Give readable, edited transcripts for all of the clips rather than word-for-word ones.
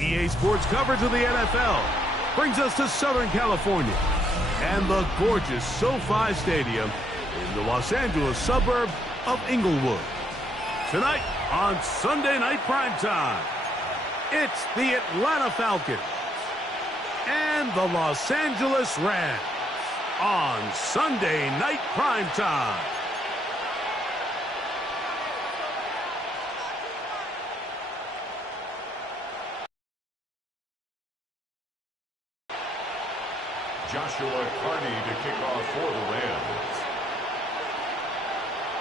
EA Sports coverage of the NFL brings us to Southern California and the gorgeous SoFi Stadium in the Los Angeles suburb of Inglewood. Tonight on Sunday Night Primetime, it's the Atlanta Falcons and the Los Angeles Rams on Sunday Night Primetime. Joshua Carney to kick off for the Rams.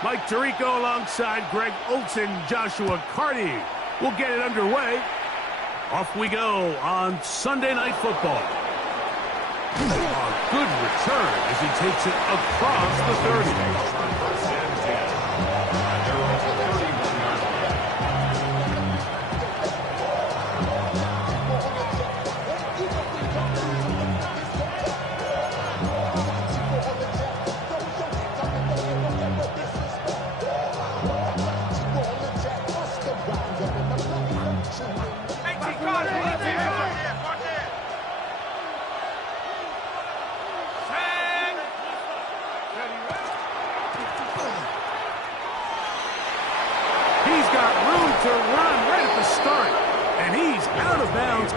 Mike Tirico alongside Greg Olsen. Joshua Carney will get it underway. Off we go on Sunday Night Football. A good return as he takes it across the 30.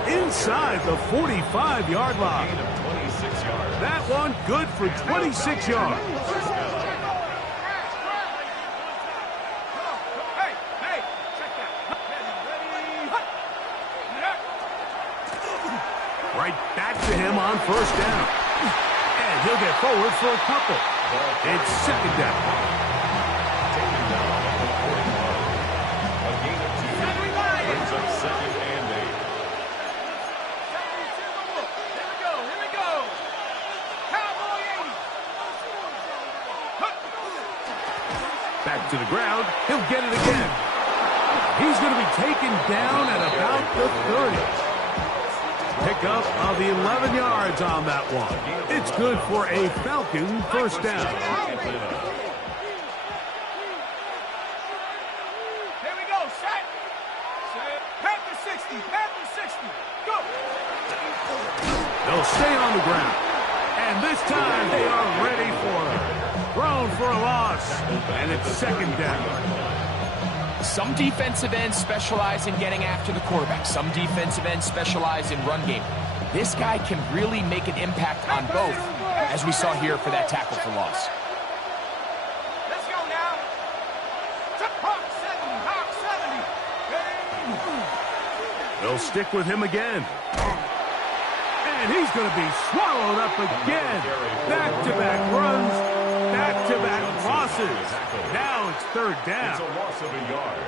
Inside the 45-yard line. That one good for 26 yards. Right back to him on first down. And he'll get forward for a couple. It's second down. A gain of 2. Brings up second and 8. Back to the ground. He'll get it again. He's going to be taken down at about the 30. Pickup of 11 yards on that one. It's good for a Falcon first down. Here we go. Set. Panther 60. Panther 60. Go. They'll stay on the ground. And this time they are ready for it. Thrown for a loss, and it's second down. Some defensive ends specialize in getting after the quarterback. Some defensive ends specialize in run game. This guy can really make an impact on both, as we saw here for that tackle for loss. Let's go now. Hawk 70, Hawk 70. They'll stick with him again. And he's going to be swallowed up again. Back-to-back runs. Back-to-back losses. Now it's third down. It's a loss of a yard.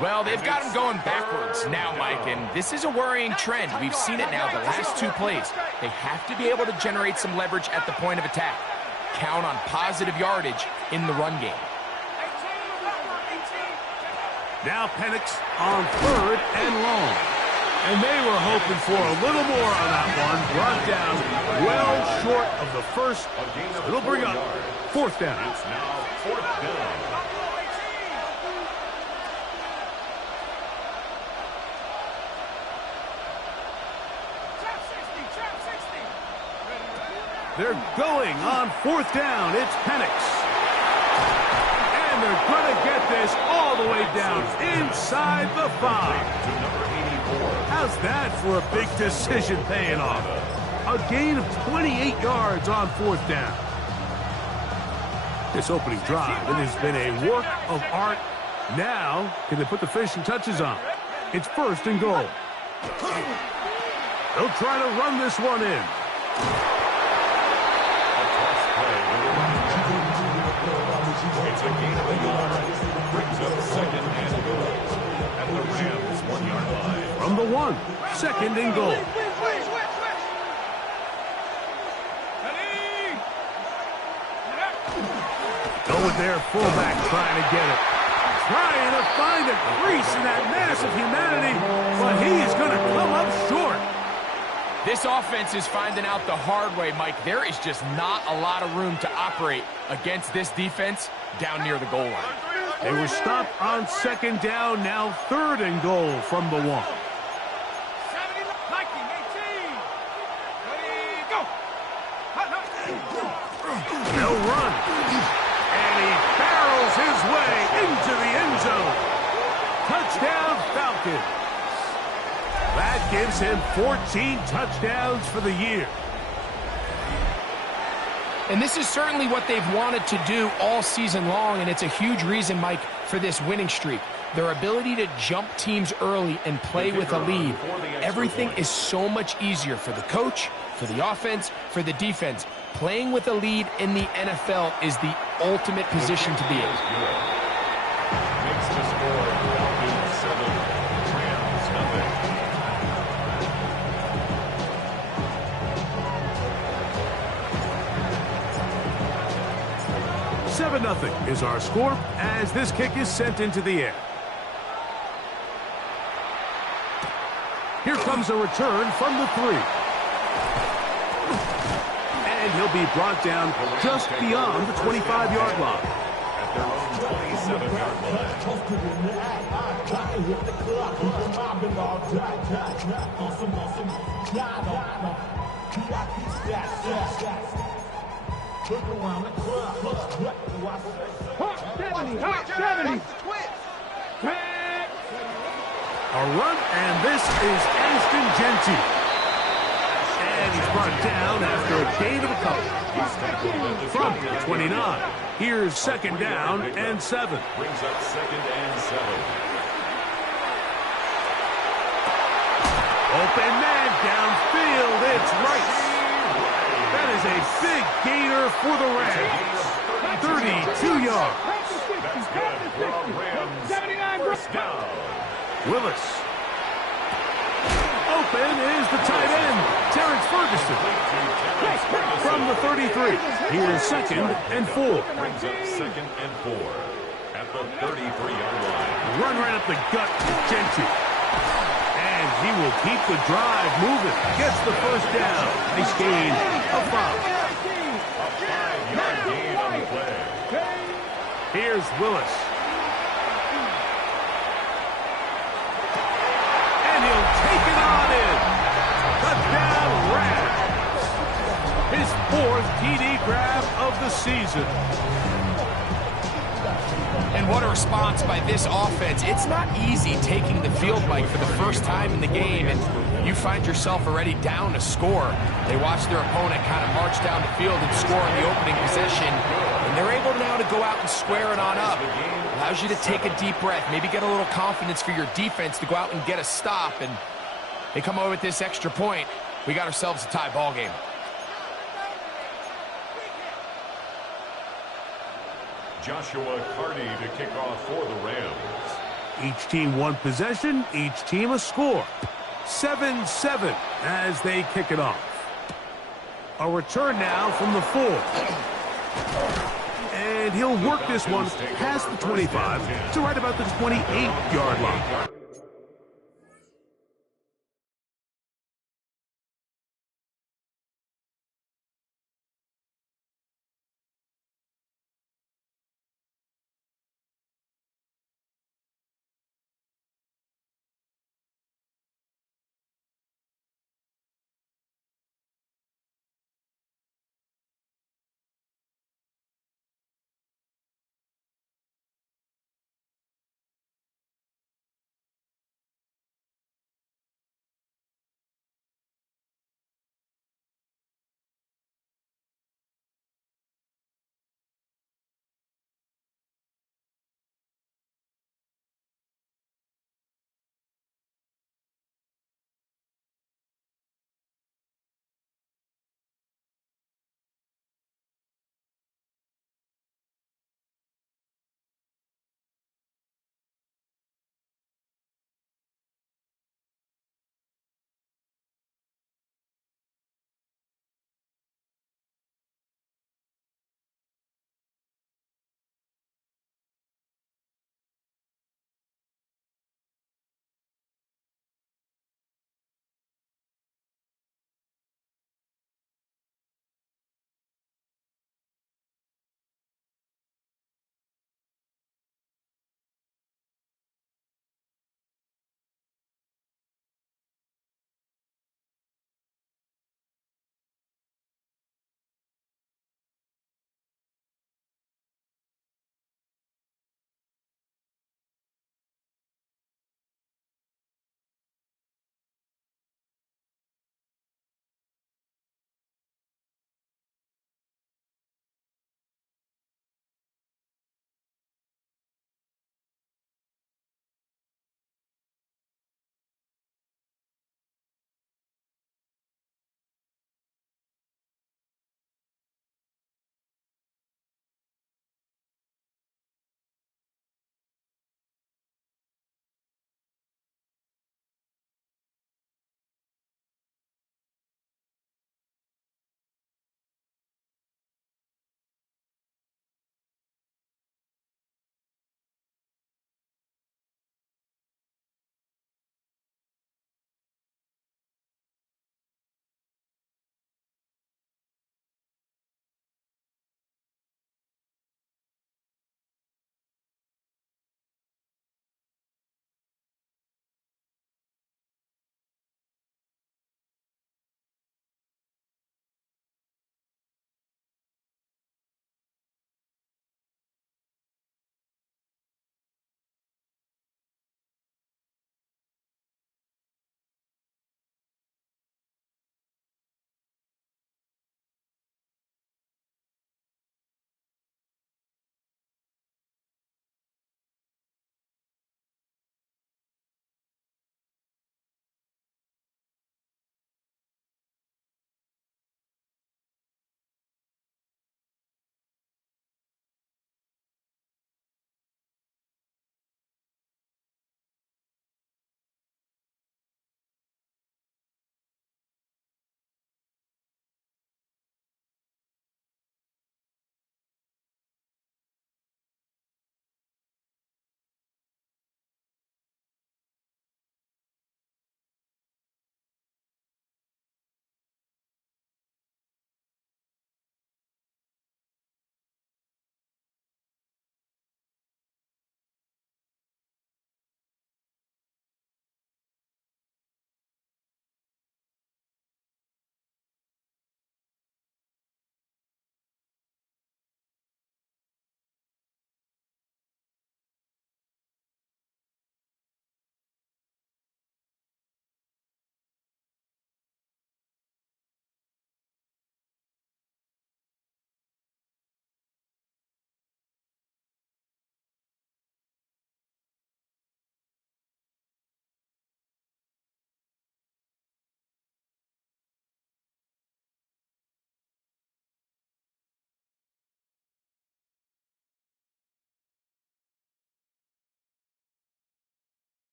Well, they've got him going backwards now, Mike, and this is a worrying trend. We've seen it now the last 2 plays. They have to be able to generate some leverage at the point of attack. Count on positive yardage in the run game. Now Penix on third and long. And they were hoping for a little more on that one. Brought down well short of the first. It'll bring up fourth down. It's now fourth down. They're going on fourth down. It's Penix. And they're going to get this all the way down inside the 5. How's that for a big decision paying off? A gain of 28 yards on fourth down. This opening drive, it has been a work of art. Now, can they put the finishing touches on? It's first and goal. They'll try to run this one in. It's a gain of a yard. Brings up second and goal. At the Rams' 1-yard line. From the 1, second and goal. Go with their fullback trying to get it. Trying to find a crease in that mass of humanity, but he's going to come up short. This offense is finding out the hard way, Mike. There is just not a lot of room to operate against this defense down near the goal line. They were stopped on second down, now third and goal from the 1. 70, 19, 18. Ready, go. They'll run. And he barrels his way into the end zone. Touchdown, Falcons. That gives him 14 touchdowns for the year. And this is certainly what they've wanted to do all season long, and it's a huge reason, Mike, for this winning streak. Their ability to jump teams early and play with a lead. Everything is so much easier for the coach, for the offense, for the defense. Playing with a lead in the NFL is the ultimate position to be in. Makes the score Falcons 7, Rams nothing. 7-0 is our score as this kick is sent into the air. Here comes a return from the 3. And he'll be brought down just beyond the 25-yard line. At their own 27-yard line. A run, and this is Ashton Genty. And he's brought down after a gain of a couple. From the 29. Here's second down and 7. Brings up second and 7. Open man downfield. It's Rice. That is a big gainer for the Rams. 32 yards. That's good for a Rams first down. Willis. Open is the tight end, Terrence Ferguson. From the 33. Here's second and 4. Brings up second and 4 at the 33-yard line. Run right up the gut to Genty. And he will keep the drive moving. Gets the first down. Nice gain of 5. A 5-yard gain on the play. Here's Willis. And he'll take it on in. Touchdown, Rams. His 4th TD grab of the season. And what a response by this offense. It's not easy taking the field, Mike, for the first time in the game, and you find yourself already down to score. They watch their opponent kind of march down the field and score in the opening possession, and they're able now to go out and square it on up. Allows you to take a deep breath, maybe get a little confidence for your defense to go out and get a stop, and they come away with this extra point. We got ourselves a tie ball game. Joshua Carney to kick off for the Rams. Each team one possession, each team a score. 7-7 as they kick it off. A return now from the 4. And he'll work this one past the 25 to right about the 28-yard line.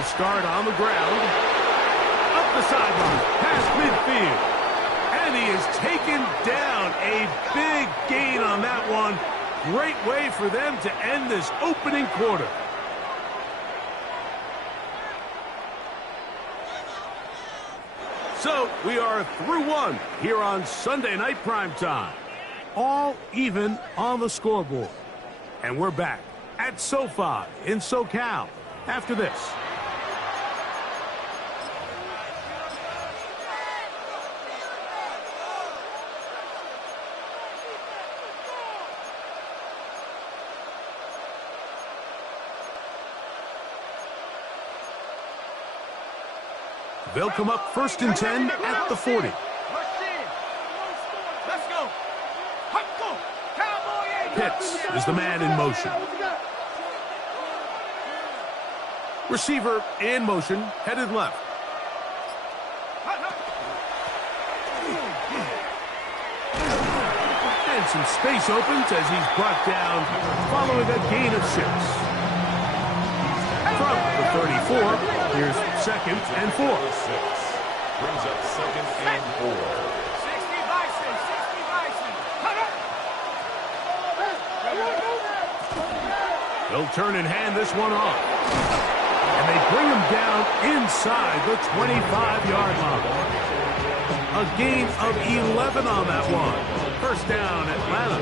He'll start on the ground, up the sideline, past midfield. And he is taken down. A big gain on that one. Great way for them to end this opening quarter. So we are through one here on Sunday Night Primetime. All even on the scoreboard. And we're back at SoFi in SoCal after this. They'll come up 1st and 10 at the 40. Let's go. Pitts is the man in motion. Receiver in motion, headed left. And some space opens as he's brought down following a gain of 6. From the 34, here's 2nd and 4. Brings up 2nd and 4. 60 Bison, 60 Bison. They'll turn and hand this one off. And they bring him down inside the 25-yard line. A gain of 11 on that one. 1st down, Atlanta.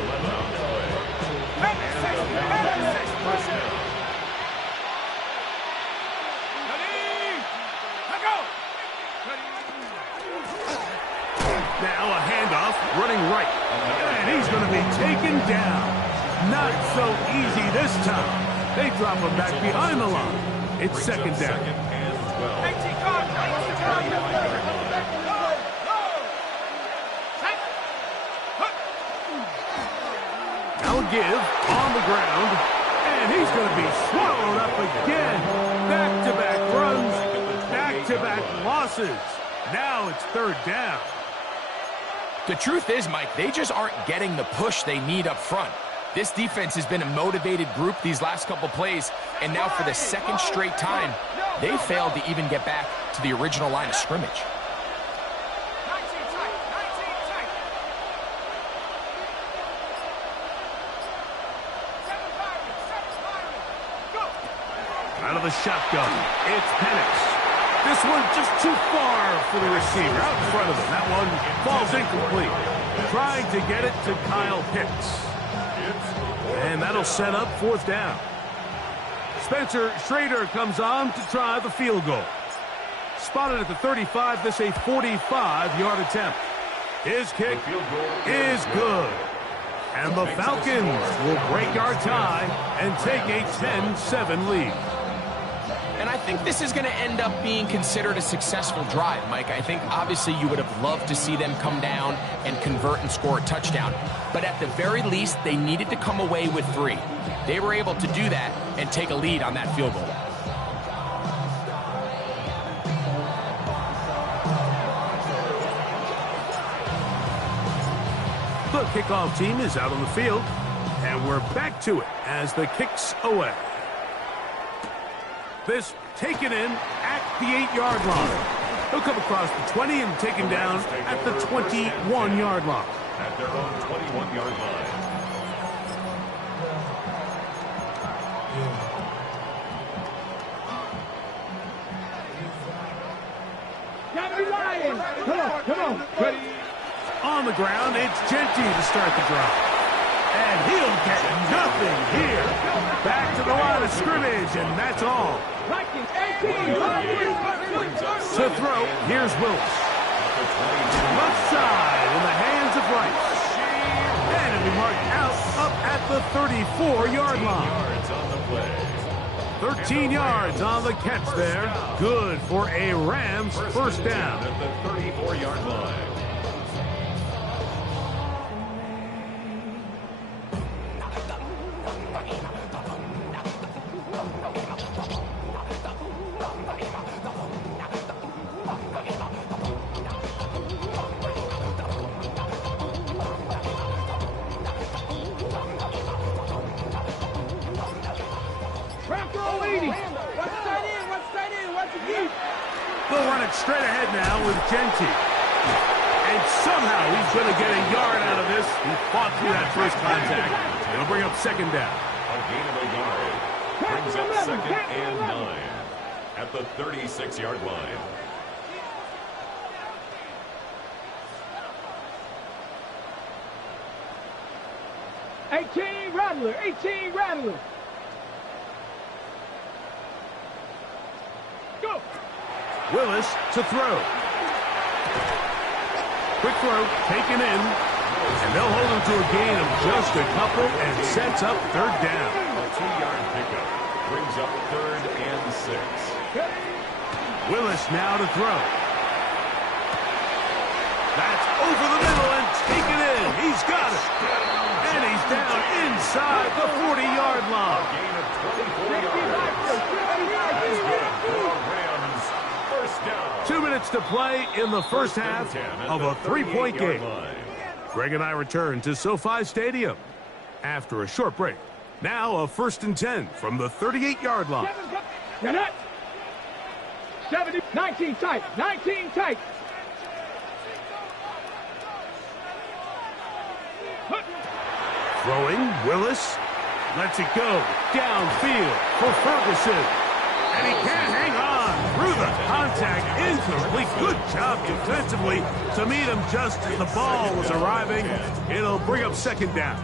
Now a handoff, running right. And he's going to be taken down. Not so easy this time. They drop him back behind the line. It's 2nd down. Now a give on the ground. And he's going to be swallowed up again. Back-to-back runs, back-to-back losses. Now it's 3rd down. The truth is, Mike, they just aren't getting the push they need up front. This defense has been a motivated group these last couple plays, and now for the 2nd straight time, they failed to even get back to the original line of scrimmage. Out of the shotgun, it's Penix. This one just too far for the receiver out in front of him. That one falls incomplete. Trying to get it to Kyle Pitts. And that'll set up 4th down. Spencer Schrader comes on to try the field goal. Spotted at the 35, this a 45-yard attempt. His kick is good. And the Falcons will break our tie and take a 10-7 lead. And I think this is going to end up being considered a successful drive, Mike. I think obviously you would have loved to see them come down and convert and score a touchdown. But at the very least, they needed to come away with 3. They were able to do that and take a lead on that field goal. The kickoff team is out on the field, and we're back to it as the kick's away. This taken in at the 8-yard line. He'll come across the 20 and taken down at the 21-yard line. At their own 21-yard line. Come on. Ready. On the ground, it's Genty to start the drive. And he'll get nothing here. Back to the line of scrimmage, and that's all. To throw, here's Willis. Left side in the hands of Rice. And it'll be marked out up at the 34-yard line. 13 yards on the catch there. Good for a Rams 1st down. At the 34-yard line. They'll run it straight ahead now with Genti. And somehow he's going to get a yard out of this. He fought through that first contact. It'll bring up second down. A gain of a yard. Brings up second and 9 at the 36-yard line. Rattler, 18 Rattler. Go. Willis to throw. Quick throw, taken in. And they'll hold him to a gain of just a couple and sets up third down. A 2-yard pickup brings up third and 6. Willis now to throw. That's over the middle and taken in. He's got it. And he's down inside the 40-yard line. A gain of 24 yards. That's good for the Rams. First down. 2 minutes to play in the first half of a 3-point game. Greg and I return to SoFi Stadium after a short break. Now a 1st and 10 from the 38-yard line. 70, 19 tight, 19 tight. Throwing, Willis lets it go downfield for Ferguson. And he can't hang on through the contact, incomplete. Good job defensively to meet him just as the ball was arriving. It'll bring up second down.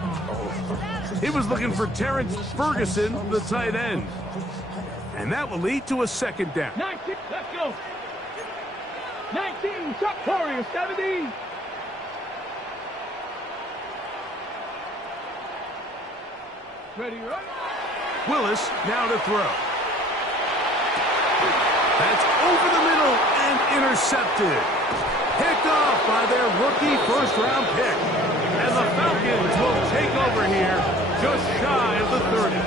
He was looking for Terrence Ferguson, the tight end. And that will lead to a second down. 19, let's go. 19, Chuck Warrior, 70. Ready, right? Willis now to throw. That's over the middle and intercepted. Picked off by their rookie first-round pick. And the Falcons will take over here just shy of the 30.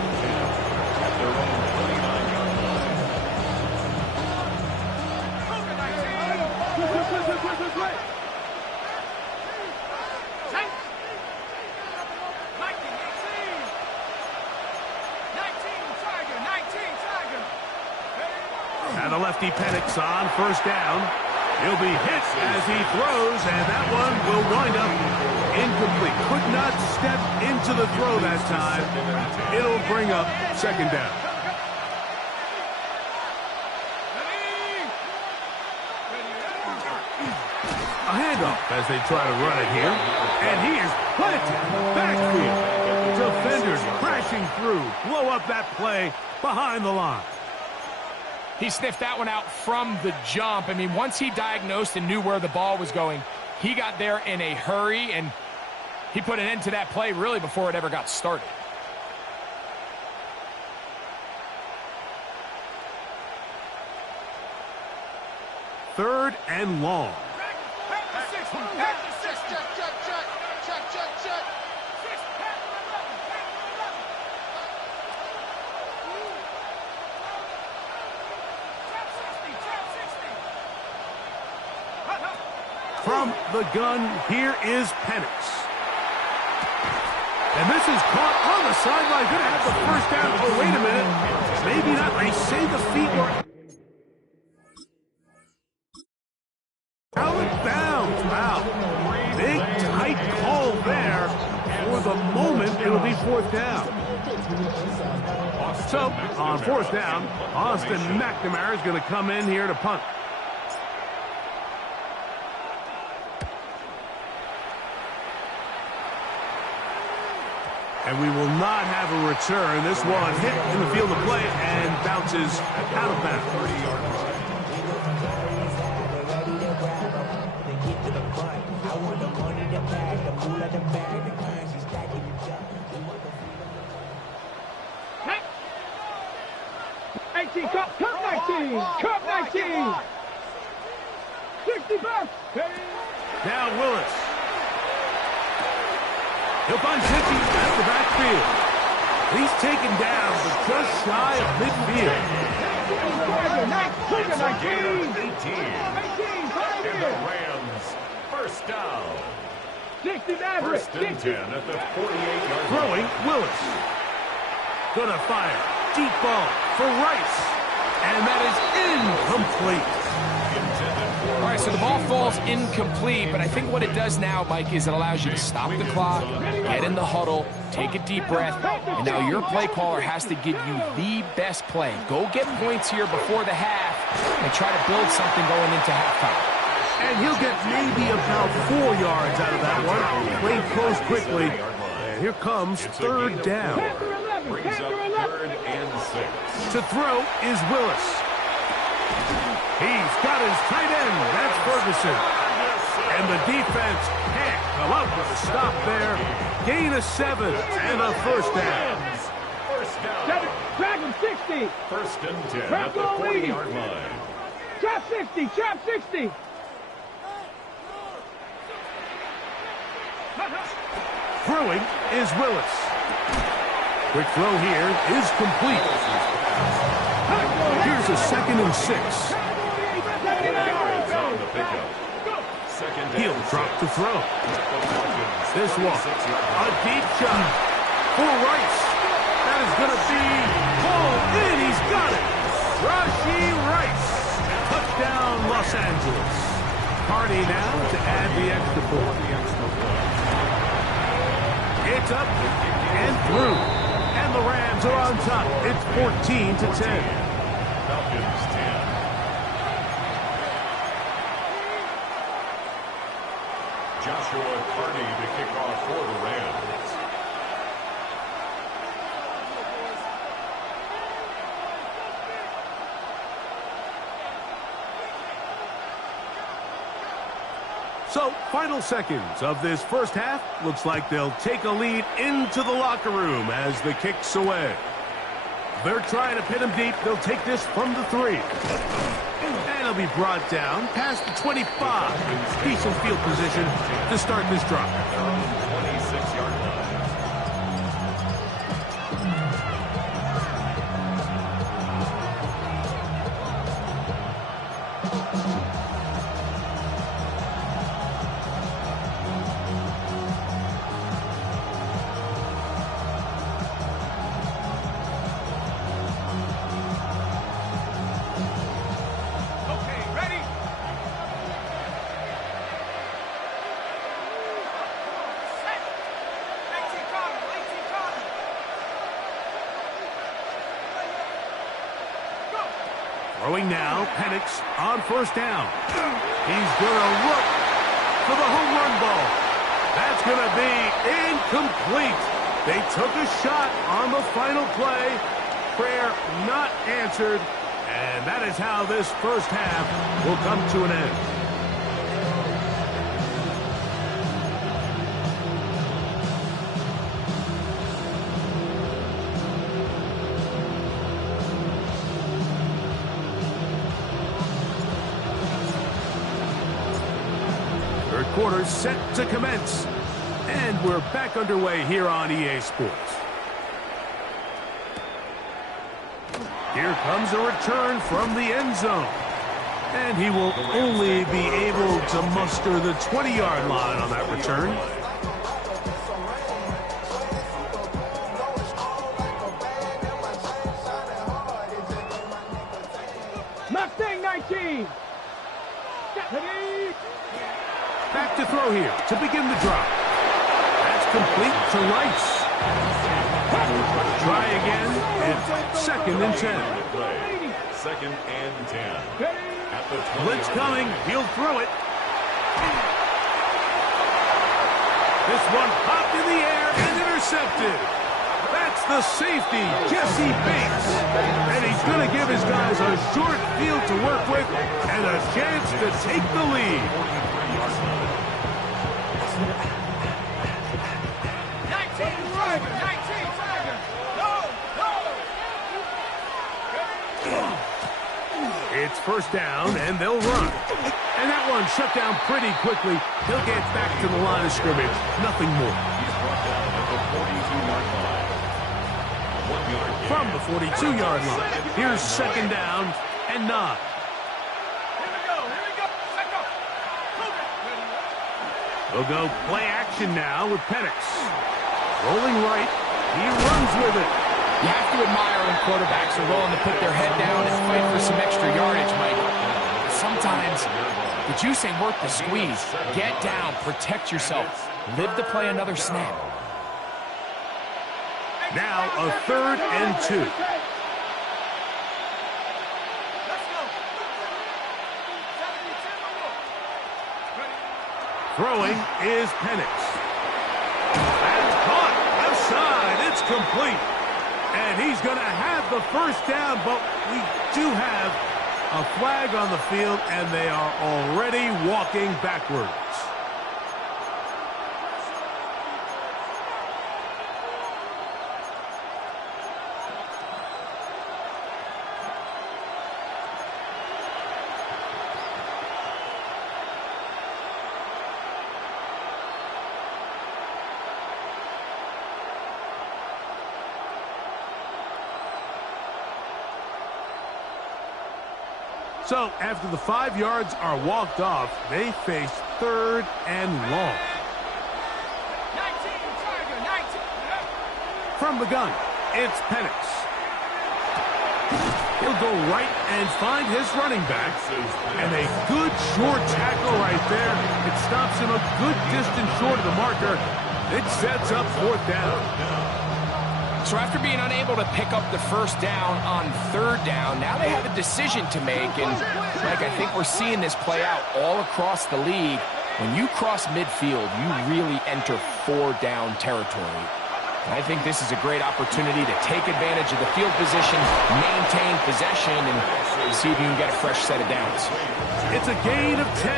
And the lefty Penix on first down. He'll be hit as he throws, and that one will wind up incomplete. Could not step into the throw that time. It'll bring up second down. A handoff as they try to run it here. And he is planted backfield. Defenders crashing through. Blow up that play behind the line. He sniffed that one out from the jump. I mean, once he diagnosed and knew where the ball was going, he got there in a hurry, and he put an end to that play really before it ever got started. Third and long. From the gun, here is Penix. And this is caught on the sideline. Going to have the first down. Oh, wait a minute. Maybe not. They say the feet were out of bounds. Wow. Big, tight call there. For the moment, it'll be fourth down. So, on fourth down, Austin McNamara is going to come in here to punt. And we will not have a return. This one hit in the field of play and bounces out of bounds. 30-yard line. Cup 19. Cup 19. 60 bucks. Now Willis. He'll find Genti at the backfield. He's taken down, but just shy of midfield. It's a gain of 18. And the Rams, first down. 60 First and 10 at the 48-yard line. Throwing, Willis. Gonna fire. Deep ball for Rice. And that is incomplete. right, so the ball falls incomplete, but I think what it does now, Mike, is it allows you to stop the clock, get in the huddle, take a deep breath, and now your play caller has to give you the best play. Go get points here before the half and try to build something going into halftime. And he'll get maybe about 4 yards out of that one. Played close quickly. And here comes third down. Brings up 3rd and 6. To throw is Willis. He's got his tight end. That's Ferguson. And the defense can't come up with a stop there. Gain of 7 and a first down. First down. Track him 60. 1st and 10 at the 40-yard line. Trap 60. Trap 60. Throwing is Willis. Quick throw here is complete. Here's a 2nd and 6. Yards on the pickup. 2nd and He'll drop to throw. This one, 6-yard a deep shot for Rice. That is going to be pulled in. He's got it. Rashee Rice. Touchdown, Los Angeles. Hardy now to add the extra point. It's up and through. And the Rams are on top. It's 14-10. Falcons 10. Joshua Hardy to kick off for the Rams. So, final seconds of this first half. Looks like they'll take a lead into the locker room as the kick's away. They're trying to pin him deep. They'll take this from the 3. And he'll be brought down past the 25. Decent field position to start this drive. 26-yard line. Throwing now, Penix on first down. He's going to look for the home run ball. That's going to be incomplete. They took a shot on the final play. Prayer not answered. And that is how this first half will come to an end. Third quarter set to commence. And we're back underway here on EA Sports. Here comes a return from the end zone. And he will only be able to muster the 20-yard line on that return. Mustang 19. Back to throw here to begin the drop. That's complete to Rice. Try again. It's 2nd and 10. 2nd and 10. At the 20. Blitz coming. He'll throw it. This one popped in the air and intercepted. That's the safety, Jesse Bates. And he's going to give his guys a short field to work with and a chance to take the lead. 19 Tiger. 19 Tiger. No. It's first down, and they'll run. And that one shut down pretty quickly. He'll get back to the line of scrimmage. Nothing more. He's brought down at the 42-yard line. 1-yard gain. From the 42-yard line. Here's 2nd down and 9. Here we go. Let go. Move it. They'll go play action now with Penix. Rolling right. He runs with it. You have to admire when quarterbacks are willing to put their head down and fight for some extra yardage, Mike. sometimes the juice ain't worth the squeeze. Get down, protect yourself, live to play another snap. Now a 3rd and 2. Throwing is Penix. And caught left side. It's complete. And he's going to have the first down, but we do have a flag on the field, and they are already walking backwards. So, after the 5 yards are walked off, they face 3rd and long. 19, Tiger, 19. From the gun, it's Penix. He'll go right and find his running back. And a good short tackle right there. It stops him a good distance short of the marker. It sets up 4th down. So after being unable to pick up the first down on 3rd down, now they have a decision to make. And, Mike, I think we're seeing this play out all across the league. When you cross midfield, you really enter 4-down territory. And I think this is a great opportunity to take advantage of the field position, maintain possession, and see if you can get a fresh set of downs. It's a gain of 10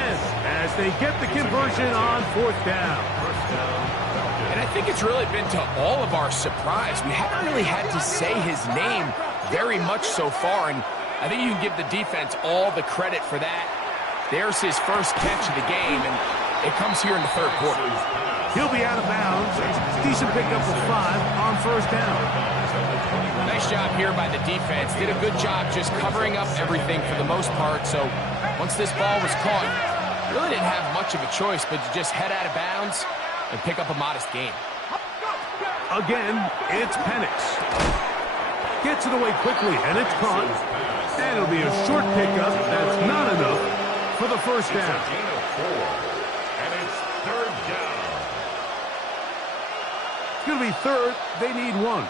as they get the conversion on 4th down. And I think it's really been to all of our surprise. We haven't really had to say his name very much so far, and I think you can give the defense all the credit for that. There's his first catch of the game, and it comes here in the 3rd quarter. He'll be out of bounds. Decent pickup of 5 on 1st down. Nice job here by the defense. Did a good job just covering up everything for the most part. So once this ball was caught, really didn't have much of a choice but to just head out of bounds and pick up a modest gain. Again, it's Penix. Gets it away quickly, and it's caught. And it'll be a short pickup. That's not enough for the 1st down. And it's 3rd down. It's going to be 3rd. They need 1.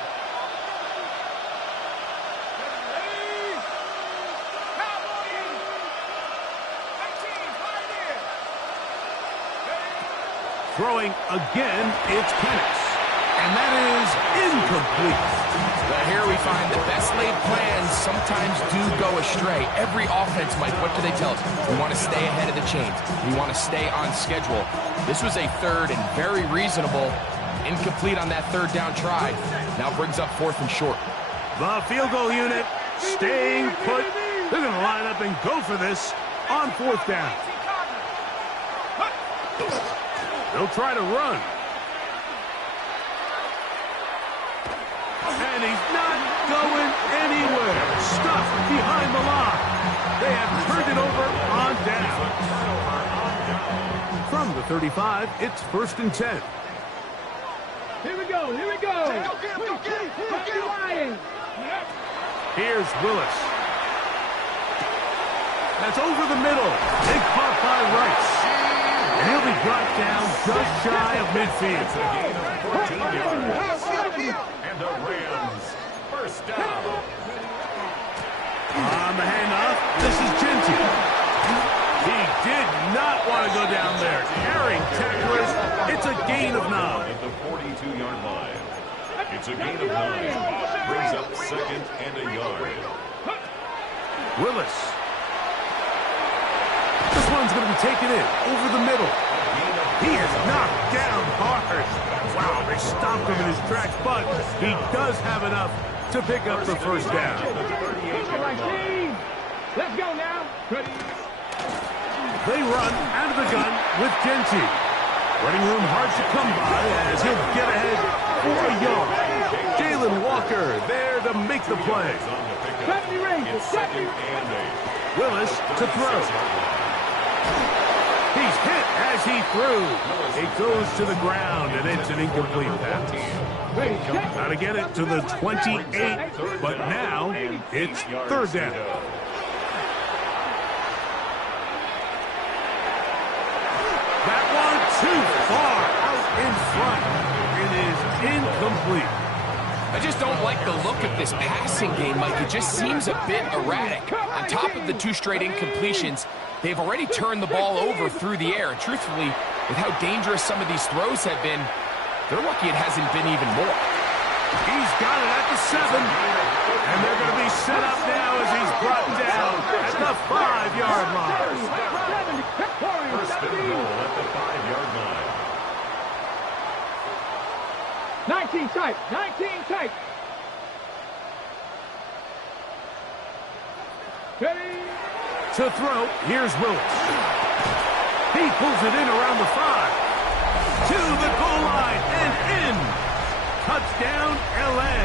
Throwing again, it's Penix. And that is incomplete. Well, here we find the best laid plans sometimes do go astray. Every offense, Mike, what do they tell us? We want to stay ahead of the chains. We want to stay on schedule. This was a 3rd and very reasonable. Incomplete on that 3rd down try. Now brings up 4th and short. The field goal unit staying put. They're going to line up and go for this on 4th down. They'll try to run. And he's not going anywhere. Stuffed behind the line. They have turned it over on down. From the 35, it's 1st and 10. Here we go, here we go. Go get him, go get him, go get him. Here's Willis. That's over the middle. Big caught by Rice. And he'll be brought down just shy of midfield. And the Rams, 1st down. On the handoff, this is Genty. He did not want to go down there. Carrying tacklers, it's a gain of 9. At the 42-yard line. It's a gain of 9. Brings up 2nd and a yard. Willis. This one's going to be taken in over the middle. He is knocked down hard. Wow, they stopped him in his tracks, but he does have enough to pick up the 1st down. Let's go now. They run out of the gun with Genty. Running room hard to come by as he'll get ahead for a yard. Jalen Walker there to make the play. Willis to throw. He's hit as he threw. It goes to the ground, and it's an incomplete pass. Got to get it to the 28, but now it's 3rd down. in front. It is incomplete. I just don't like the look of this passing game, Mike. It just seems a bit erratic. On top of the 2 straight incompletions, they've already turned the ball over through the air. And truthfully, with how dangerous some of these throws have been, they're lucky it hasn't been even more. He's got it at the 7. And they're going to be set up now as he's brought down at the 5-yard line. First and goal at the 5-yard line. 19 tight, 19 tight. Ready? To throw, here's Willis. He pulls it in around the 5. To the goal line and in. Touchdown, L.A.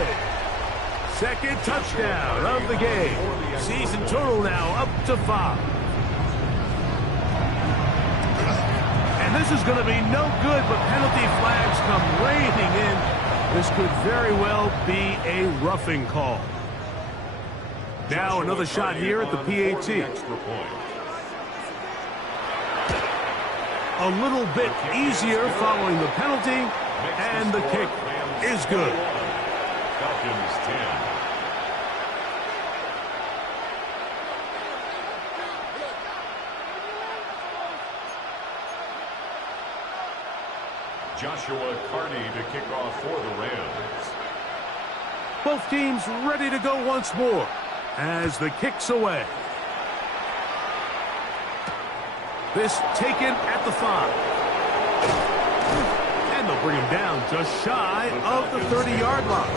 Second touchdown of the game. Season total now up to 5. And this is going to be no good, but penalty flags come raining in. This could very well be a roughing call. Now another shot here at the PAT. A little bit easier following the penalty, and the kick is good. Falcons 10. Joshua Carney to kick off for the Rams. Both teams ready to go once more as the kick's away. This taken at the 5. And they'll bring him down just shy of the 30-yard line.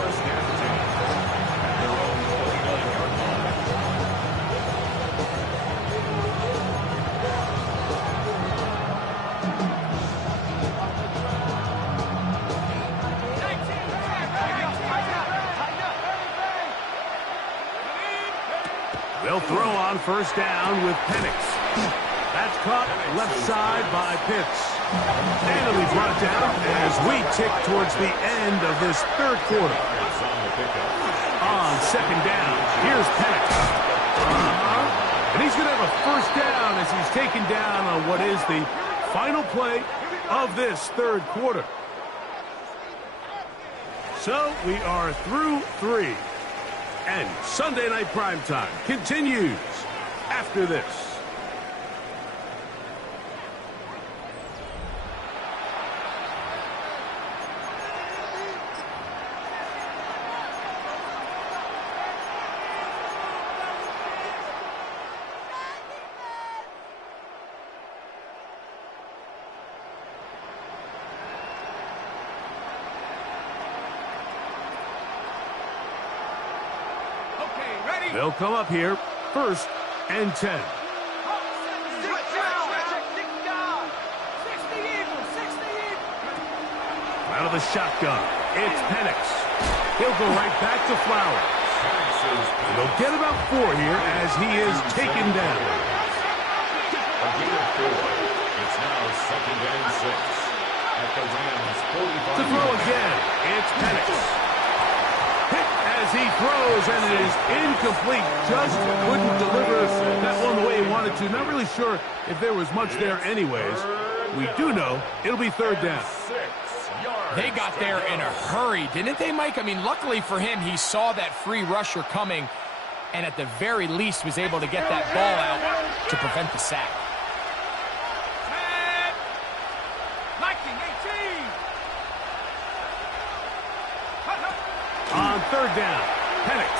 They'll throw on first down with Penix. That's caught left side by Pitts. And it'll be brought down as we tick towards the end of this third quarter. On second down, here's Penix. And he's going to have a first down as he's taken down on what is the final play of this third quarter. So we are through 3. And Sunday Night Primetime continues after this. They'll come up here, 1st and 10. Out of the shotgun, it's Penix. He'll go right back to Flowers. They'll get about 4 here as he is taken down. A gain of 4. It's now 2nd and 6. At the Rams 45. To throw again, it's Penix. As he throws, and it is incomplete. Just couldn't deliver that one the way he wanted to. Not really sure if there was much there anyways. We do know it'll be 3rd down. 6 yards. They got there in a hurry, didn't they, Mike? I mean, luckily for him, he saw that free rusher coming and at the very least was able to get that ball out to prevent the sack. On 3rd down, Penix.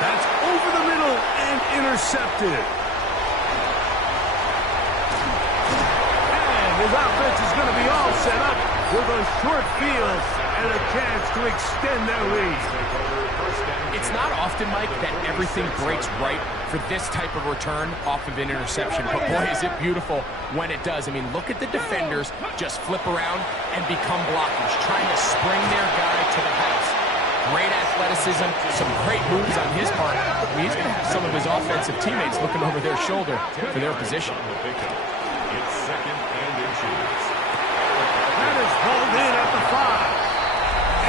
That's over the middle and intercepted. And his offense is going to be all set up with a short field and a chance to extend their lead. It's not often, Mike, that everything breaks right for this type of return off of an interception. But boy, is it beautiful when it does. I mean, look at the defenders just flip around and become blockers, trying to spring their guy to the house. Great athleticism, some great moves on his part. I mean, he's going to have some of his offensive teammates looking over their shoulder for their position. It's 2nd and inches. That is hauled in at the 5.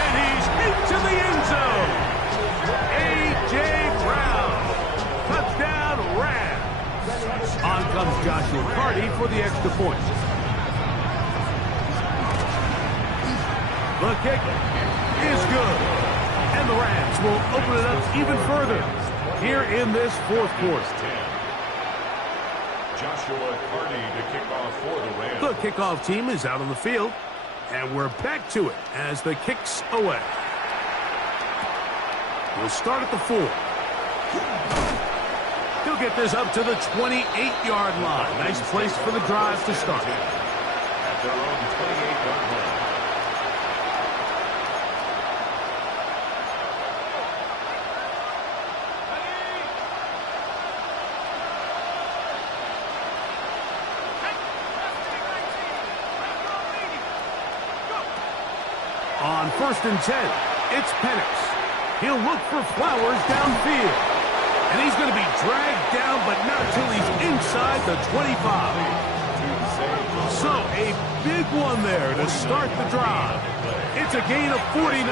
And he's into the end zone. A.J. Brown. Touchdown, Rams. On comes Joshua Carney for the extra point. The kick is good. And the Rams will open it up even further here in this fourth quarter. Joshua Carney to kick off for the Rams. The kickoff team is out on the field, and we're back to it as the kick's away. We'll start at the 4. He'll get this up to the 28-yard line. Nice place for the drive to start. At their own 28-yard line. On 1st and 10, it's Penix. He'll look for Flowers downfield. And he's going to be dragged down, but not till he's inside the 25. So a big one there to start the drive. It's a gain of 49.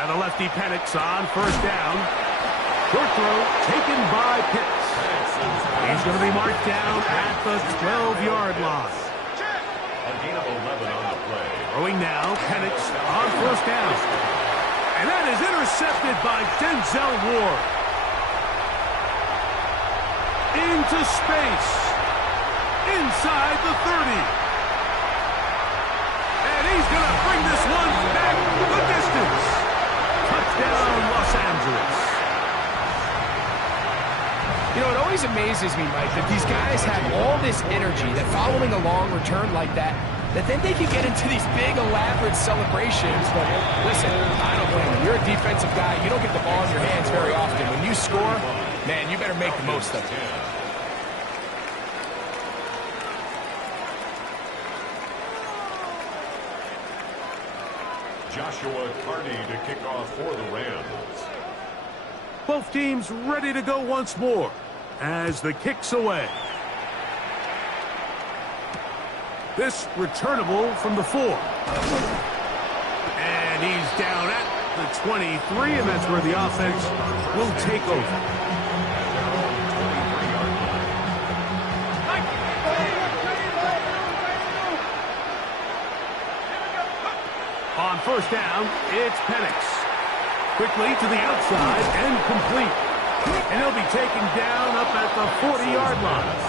And the lefty Penix on 1st down. Short throw taken by Pitts. He's going to be marked down at the 12-yard line. A gain of 11 on the play. Throwing now, Penix on 1st down. And that is intercepted by Denzel Ward. Into space. Inside the 30. And he's going to bring this one back the distance. Touchdown, Los Angeles. You know, it always amazes me, Mike, that these guys have all this energy, that following a long return like that then they can get into these big, elaborate celebrations. But listen, I don't blame them. You're a defensive guy. You don't get the ball in your hands very often. When you score, man, you better make the most of it. Joshua Carney to kick off for the Rams. Both teams ready to go once more as the kick's away. This returnable from the 4. And he's down at the 23, and that's where the offense will take over. On 1st down, it's Penix. Quickly to the outside and complete. And he'll be taken down up at the 40-yard line.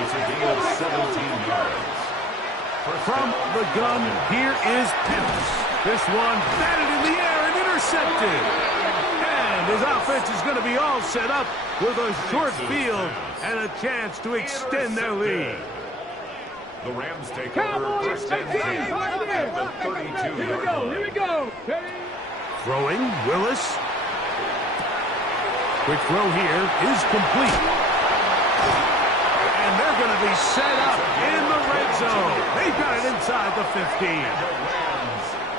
It's a gain of 17 yards. From the gun, here is Penix. This one batted in the air and intercepted. And his offense is going to be all set up with a short field and a chance to extend their lead. The Rams take over 1st and 10 at the 32-yard line. Here we go. Throwing, Willis. Quick throw here is complete. And they're going to be set up in the red zone. They've got it inside the 15.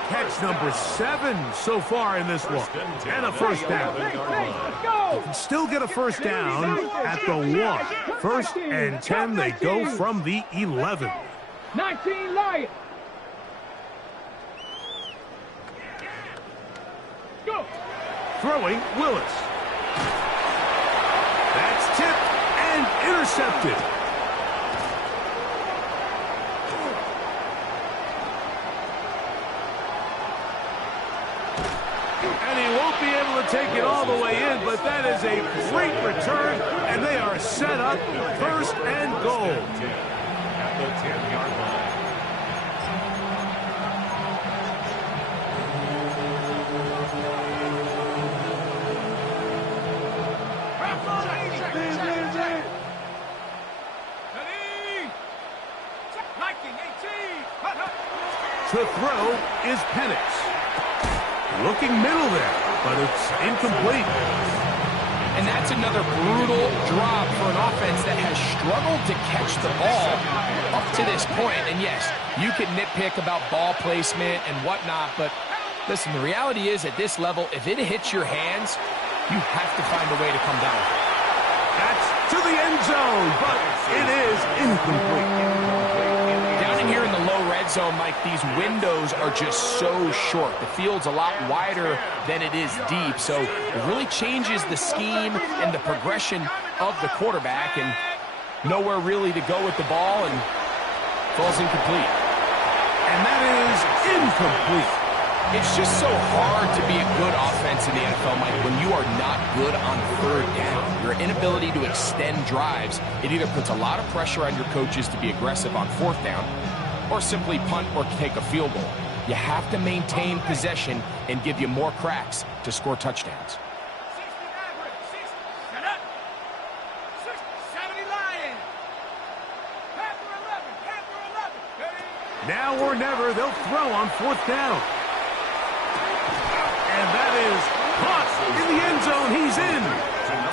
Catch number 7 so far in this one. And a 1st down. You can still get a 1st down at the 1. 1st and 10, they go from the 11. 19 Lions. Go. Throwing, Willis. That's tipped and intercepted. And he won't be able to take it all the way in, but that is a great return, and they are set up 1st and goal. At the 10-yard line. The throw is Penix. Looking middle there, but it's incomplete. And that's another brutal drop for an offense that has struggled to catch the ball up to this point. And yes, you can nitpick about ball placement and whatnot, but listen, the reality is at this level, if it hits your hands, you have to find a way to come down. That's to the end zone, but it is incomplete. Down in here in the low red zone, Mike, these windows are just so short. The field's a lot wider than it is deep, so it really changes the scheme and the progression of the quarterback, and nowhere really to go with the ball, and falls incomplete. And that is incomplete. It's just so hard to be a good offense in the NFL, Mike, when you are not good on third down. Your inability to extend drives, it either puts a lot of pressure on your coaches to be aggressive on fourth down or simply punt or take a field goal. You have to maintain possession and give you more cracks to score touchdowns. Now or never, they'll throw on fourth down. And that is caught in the end zone. He's in.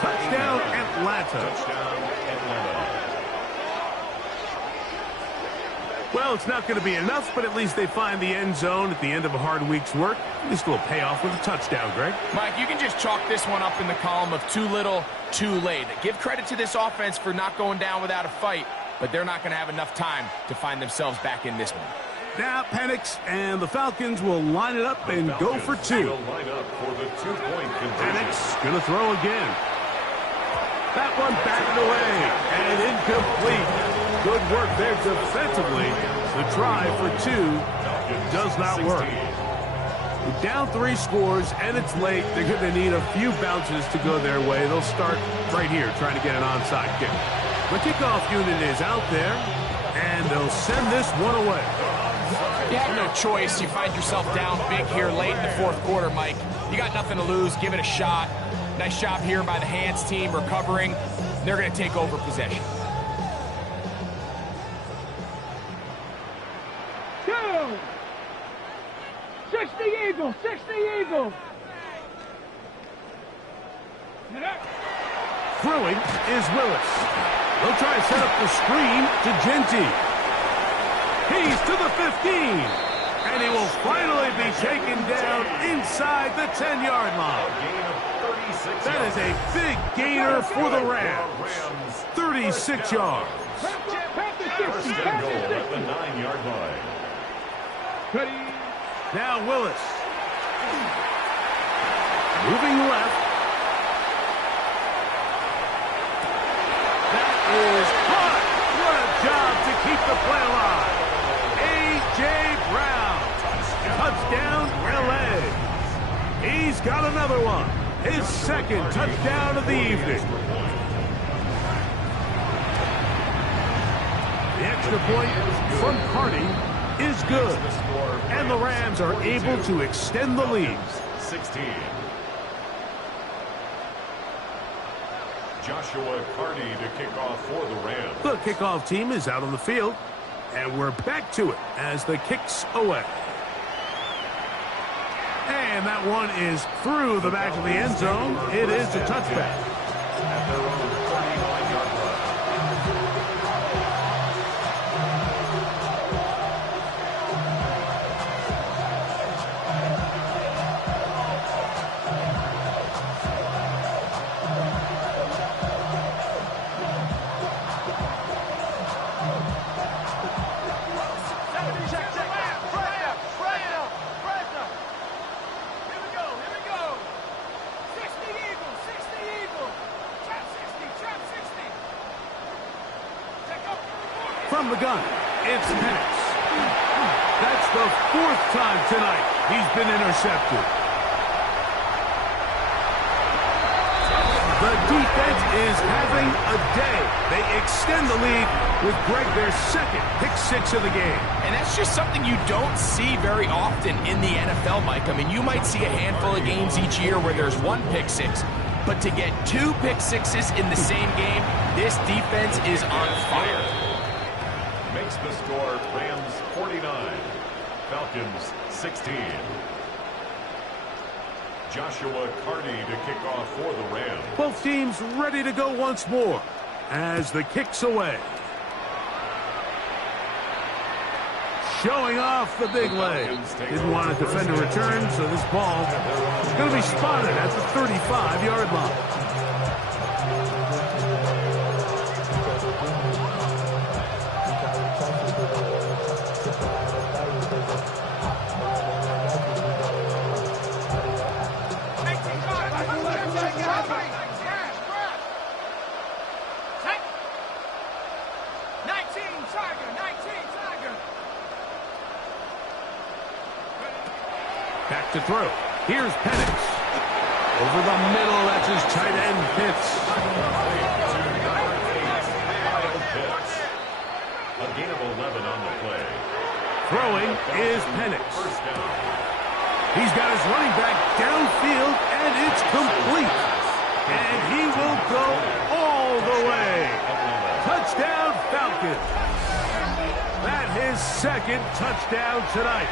Touchdown, Atlanta. Well, it's not going to be enough, but at least they find the end zone at the end of a hard week's work. At least a little payoff with a touchdown, Greg. Mike, you can just chalk this one up in the column of too little, too late. Give credit to this offense for not going down without a fight, but they're not going to have enough time to find themselves back in this one. Now Penix and the Falcons will line it up and go for two. Penix going to throw again. That one batted away and incomplete. Good work there defensively. The try for two does not work. We're down 3 scores and it's late. They're going to need a few bounces to go their way. They'll start right here trying to get an onside kick. The kickoff unit is out there and they'll send this one away. You have no choice. You find yourself down big here late in the fourth quarter, Mike. You got nothing to lose. Give it a shot. Nice job here by the hands team recovering. They're going to take over possession. 60 Eagles, 60 Eagles. Throwing is Willis. They'll try to set up the screen to Genty. He's to the 15. And he will finally be taken down inside the 10-yard line. That is a big gainer for the Rams. 36 yards. First and goal at the 9-yard line. Now Willis. Moving left. That is caught. What a job to keep the play alive. A.J. Brown. Touchdown, L.A. He's got another one. His second touchdown of the evening. The extra point from Carney is good. And the Rams are able to extend the lead. 16. Joshua Carney to kick off for the Rams. The kickoff team is out on the field. And we're back to it as the kick's away. And that one is through the back of the end zone. It is a touchback. At their own 39-yard line. From the gun, it's Penix. That's the 4th time tonight he's been intercepted. The defense is having a day. They extend the lead with Greg their second pick-6 of the game. And that's just something you don't see very often in the NFL, Mike. I mean, you might see a handful of games each year where there's 1 pick-6. But to get 2 pick-6s in the same game, this defense is on fire. Makes the score Rams 49, Falcons 16. Joshua Carney to kick off for the Rams. Both teams ready to go once more as the kick's away. Showing off the big leg. Didn't want to defend a return, so this ball is going to be spotted at the 35-yard line. to throw. Here's Penix. Over the middle, that's his tight end, Pitts. A gain of 11 on the play. Throwing is Penix. First down. He's got his running back downfield, and it's complete. And he will go all the way. Touchdown, Falcons. That's his second touchdown tonight.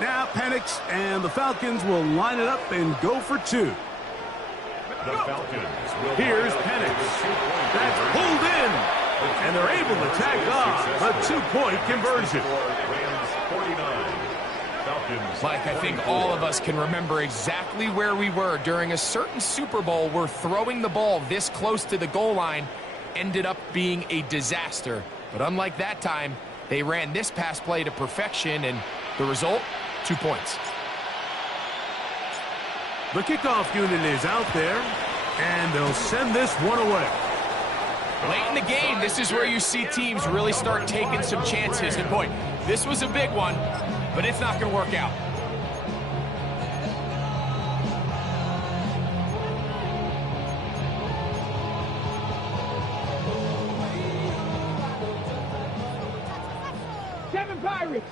Now Penix and the Falcons will line it up and go for two. The Falcons will Here's Penix. That's pulled in. And they're able to tack on the two-point conversion. Rams 49. Falcons. Mike, I think all of us can remember exactly where we were during a certain Super Bowl where throwing the ball this close to the goal line ended up being a disaster. But unlike that time, they ran this pass play to perfection, and the result, 2 points. The kickoff unit is out there, and they'll send this one away. Late in the game, this is where you see teams really start taking some chances. And boy, this was a big one, but it's not going to work out.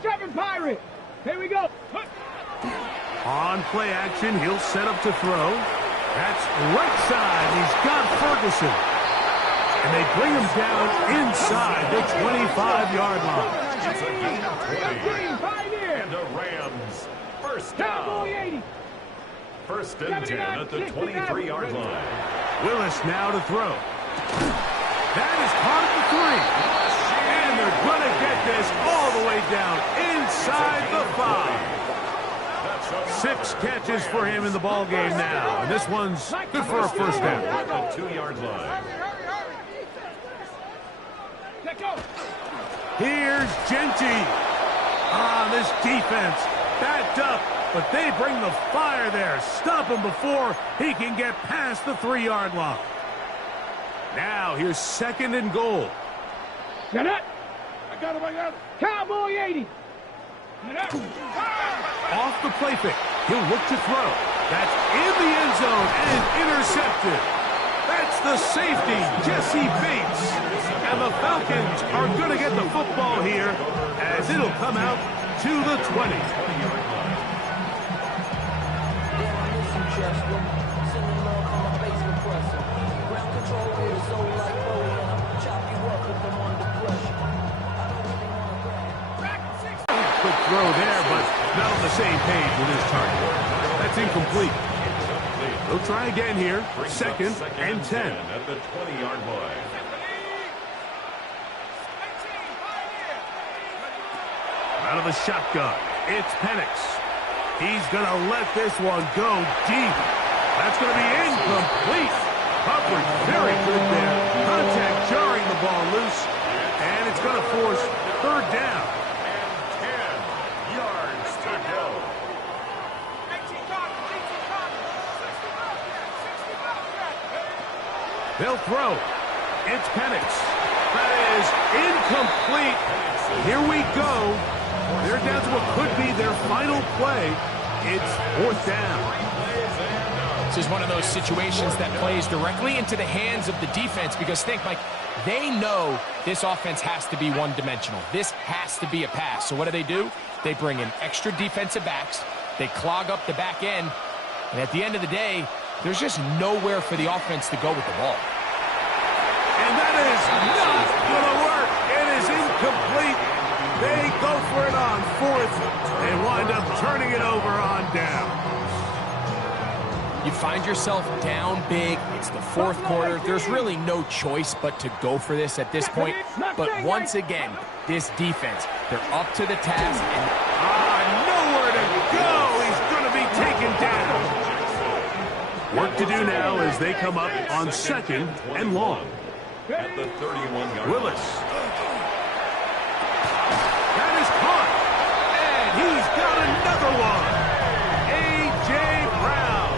Seven Pirate. Here we go. On play action, he'll set up to throw. That's right side. He's got Ferguson. And they bring him down inside the 25-yard line. It's a gain of 20. And the Rams first down. First and 10 at the 23-yard line. Willis now to throw. That is caught at the 3. And they're going to get this all the way down inside the 5. 6 catches for him in the ball game now. And this one's good for a first down. At the 2-yard line. Here's Genty. This defense backed up, but they bring the fire there. Stop him before he can get past the 3-yard line. Now here's second and goal. Get it. I got it. Cowboy 80. Off the play fake. He'll look to throw. That's in the end zone and intercepted. That's the safety, Jesse Bates. And the Falcons are going to get the football here as it'll come out to the 20. Quick throw there, but not on the same page with his target. That's incomplete. They'll try again here. Second and 10. At the 20-yard line. Out of the shotgun, it's Penix. He's going to let this one go deep. That's going to be incomplete. Coverage very good there. Contact jarring the ball loose. And it's going to force third down. And 10 yards to go. They'll throw. It's Penix. That is incomplete. Here we go. They're down to what could be their final play. It's fourth down. This is one of those situations that plays directly into the hands of the defense because think, Mike, they know this offense has to be one-dimensional. This has to be a pass. So what do? They bring in extra defensive backs. They clog up the back end. And at the end of the day, there's just nowhere for the offense to go with the ball. And that is not going to work. It is incomplete. They go for it on fourth. They wind up turning it over on down. You find yourself down big. It's the fourth quarter. There's really no choice but to go for this at this point. But once again, this defense, they're up to the task. And nowhere to go. He's going to be taken down. Work to do now as they come up on second and long. At the 31-yard Willis. That is caught. And he's got another one. A.J. Brown.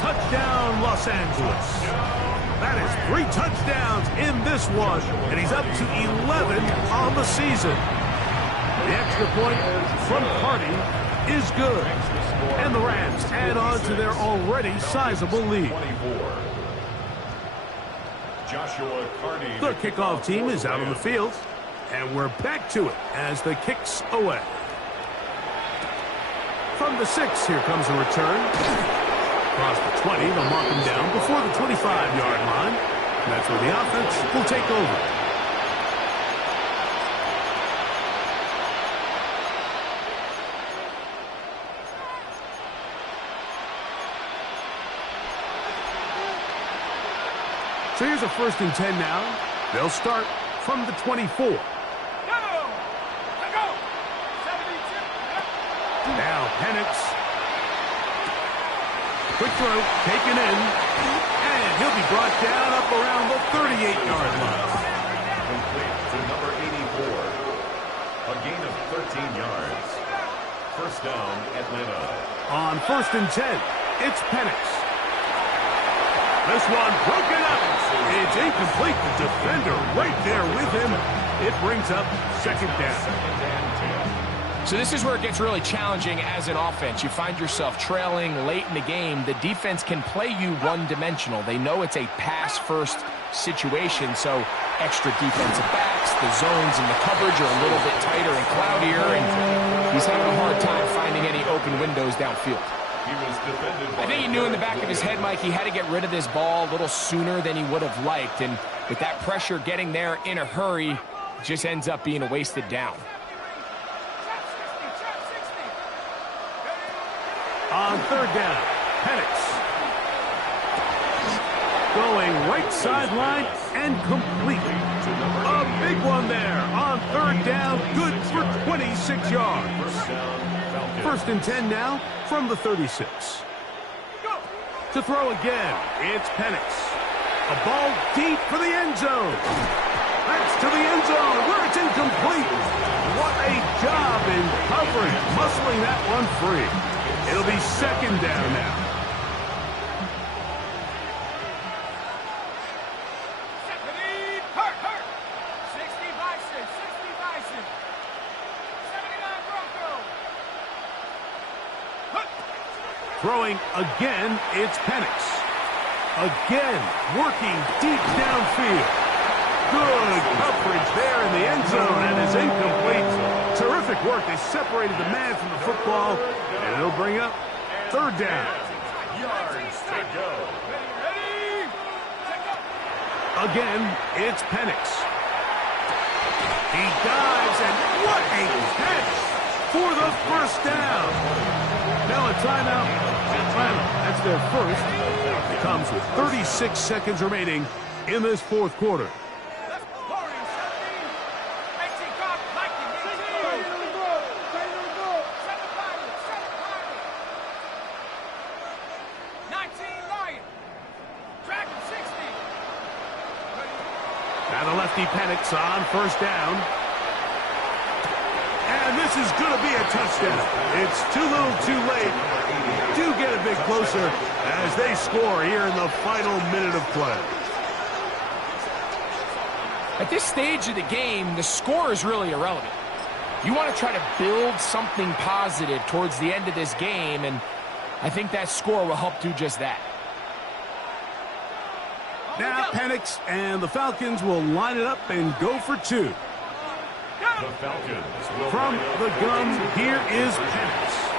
Touchdown, Los Angeles. That is 3 touchdowns in this one, and he's up to 11 on the season. The extra point from Carty is good, and the Rams add on to their already sizable lead. The kickoff team is out on the field, and we're back to it as the kick's away. From the 6, here comes a return. Across the 20, they'll mark him down before the 25-yard line. And that's where the offense will take over. So here's a 1st and 10 now. They'll start from the 24. Now Penix. Quick throw, taken in, and he'll be brought down up around the 38-yard line. Complete to number 84. A gain of 13 yards. 1st down, Atlanta. On 1st and 10, it's Penix. This one broken up. It's incomplete. The defender right there with him. It brings up 2nd down. So this is where it gets really challenging as an offense. You find yourself trailing late in the game. The defense can play you one-dimensional. They know it's a pass-first situation, so extra defensive backs, the zones and the coverage are a little bit tighter and cloudier, and he's having a hard time finding any open windows downfield. I think he knew in the back of his head, Mike, he had to get rid of this ball a little sooner than he would have liked, and with that pressure getting there in a hurry, it just ends up being a wasted down. On 3rd down, Penix. Going right sideline and completely. A big one there on 3rd down. Good for 26 yards. 1st and 10 now from the 36. To throw again, it's Penix. A ball deep for the end zone. That's to the end zone where it's incomplete. What a job in coverage, muscling that one free. It'll be 2nd down now. Hurt. 60 Bison. 79 Bronco. Throwing again, it's Penix. Again, working deep downfield. Good coverage there in the end zone, and is incomplete. Terrific work. They separated the man from the football, and it'll bring up 3rd down. Yards to go. Again, it's Penix. He dives, and what a catch for the 1st down. Now a timeout. That's their first. It comes with 36 seconds remaining in this 4th quarter. Now the lefty Penix on 1st down. And this is going to be a touchdown. It's too little too late. Do get a bit closer as they score here in the final minute of play. At this stage of the game, the score is really irrelevant. You want to try to build something positive towards the end of this game, and I think that score will help do just that. Now Penix and the Falcons will line it up and go for 2. The Falcons will From the gun, here is Penix.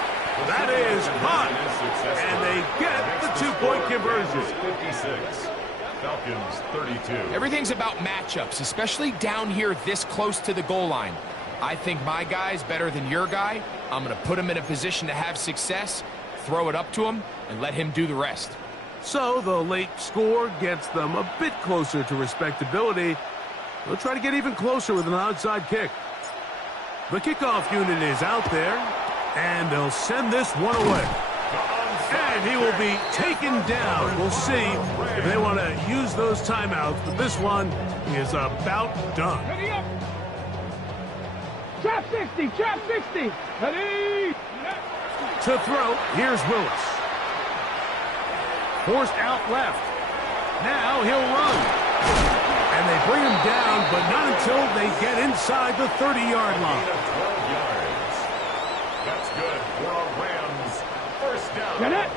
That is hot, and they get the 2-point conversion. 56. Falcons 32. Everything's about matchups, especially down here this close to the goal line. I think my guy's better than your guy. I'm going to put him in a position to have success, throw it up to him, and let him do the rest. So the late score gets them a bit closer to respectability. They'll try to get even closer with an onside kick. The kickoff unit is out there, and they'll send this one away. And he will be taken down. We'll see if they want to use those timeouts, but this one is about done. Trap 60, trap 60. Ready? To throw, here's Willis. Forced out left. Now he'll run. And they bring him down, but not until they get inside the 30-yard line. 12 yards. That's good for a Rams first down. Get it?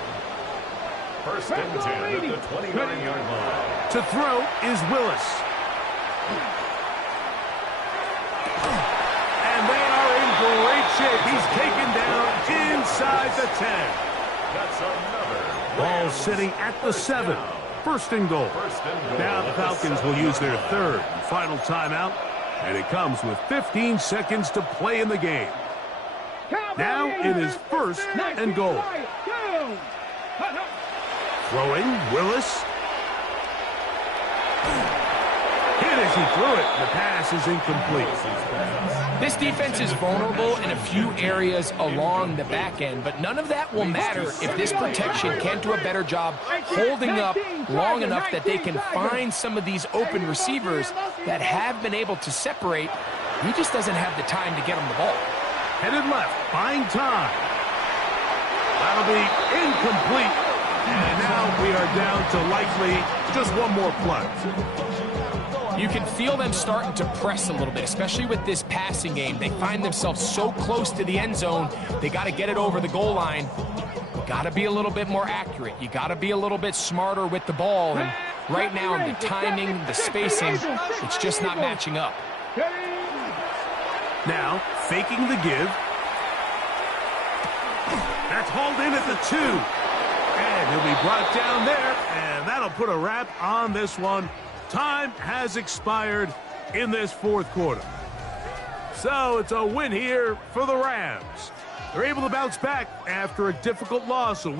First and 10 at the 29-yard line. To throw is Willis. And they are in great shape. He's taken down inside the 10. That's another. Ball sitting at the 7. First and goal. Now the Falcons will use their third and final timeout, and it comes with 15 seconds to play in the game. Now it is first and goal. Throwing, Willis. Hit as he threw it. The pass is incomplete. This defense is vulnerable in a few areas along the back end, but none of that will matter if this protection can't do a better job holding up long enough that they can find some of these open receivers that have been able to separate. He just doesn't have the time to get him the ball. Headed left, buying time. That'll be incomplete. And now we are down to likely just one more play. You can feel them starting to press a little bit, especially with this passing game. They find themselves so close to the end zone, they got to get it over the goal line. Got to be a little bit more accurate. You got to be a little bit smarter with the ball. And right now, the timing, the spacing, it's just not matching up. Now, faking the give. That's hauled in at the 2. And he'll be brought down there, and that'll put a wrap on this one. Time has expired in this fourth quarter. So it's a win here for the Rams. They're able to bounce back after a difficult loss a week